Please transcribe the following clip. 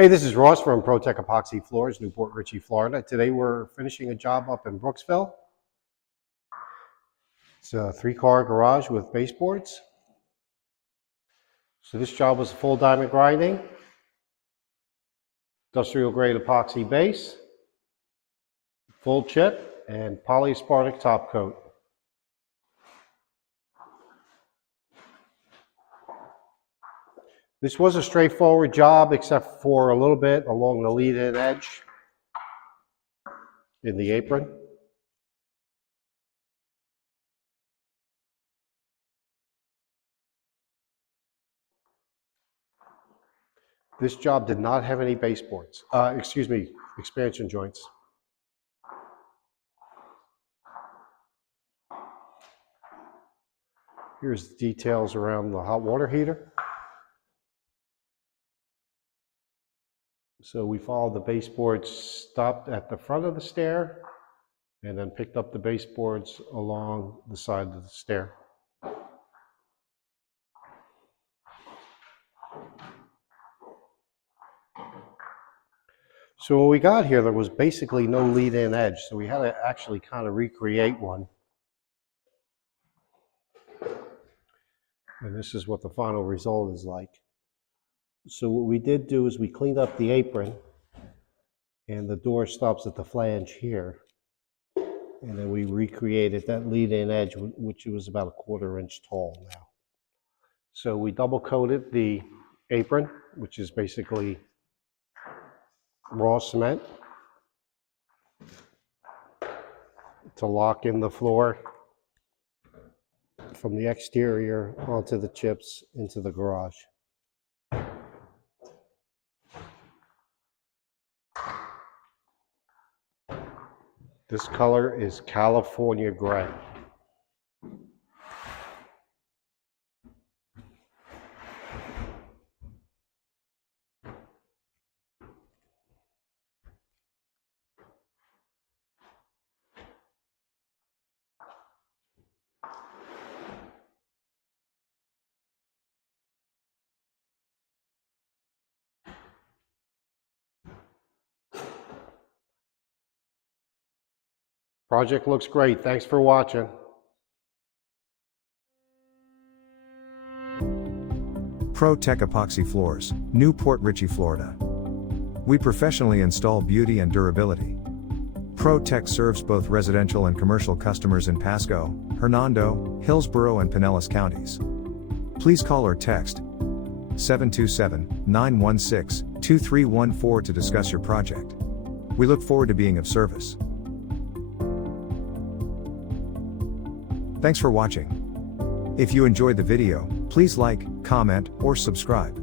Hey, this is Ross from ProTech Epoxy Floors, Newport Richey, Florida. Today we're finishing a job up in Brooksville. It's a 3-car garage with baseboards. So this job was full diamond grinding, industrial grade epoxy base, full chip, and polyaspartic top coat. This was a straightforward job except for a little bit along the lead-in edge in the apron. This job did not have any baseboards, expansion joints. Here's the details around the hot water heater. So we followed the baseboards, stopped at the front of the stair, and then picked up the baseboards along the side of the stair. So when we got here, there was basically no lead-in edge, so we had to actually kind of recreate one. And this is what the final result is like. So what we did do is we cleaned up the apron, and the door stops at the flange here. And then we recreated that lead-in edge, which was about 1/4 inch tall now. So we double coated the apron, which is basically raw cement, to lock in the floor from the exterior onto the chips into the garage. This color is California gray. Project looks great. Thanks for watching. ProTech Epoxy Floors, Newport Richey, Florida. We professionally install beauty and durability. ProTech serves both residential and commercial customers in Pasco, Hernando, Hillsborough, and Pinellas counties. Please call or text 727-916-2314 to discuss your project. We look forward to being of service. Thanks for watching. If you enjoyed the video, please like, comment, or subscribe.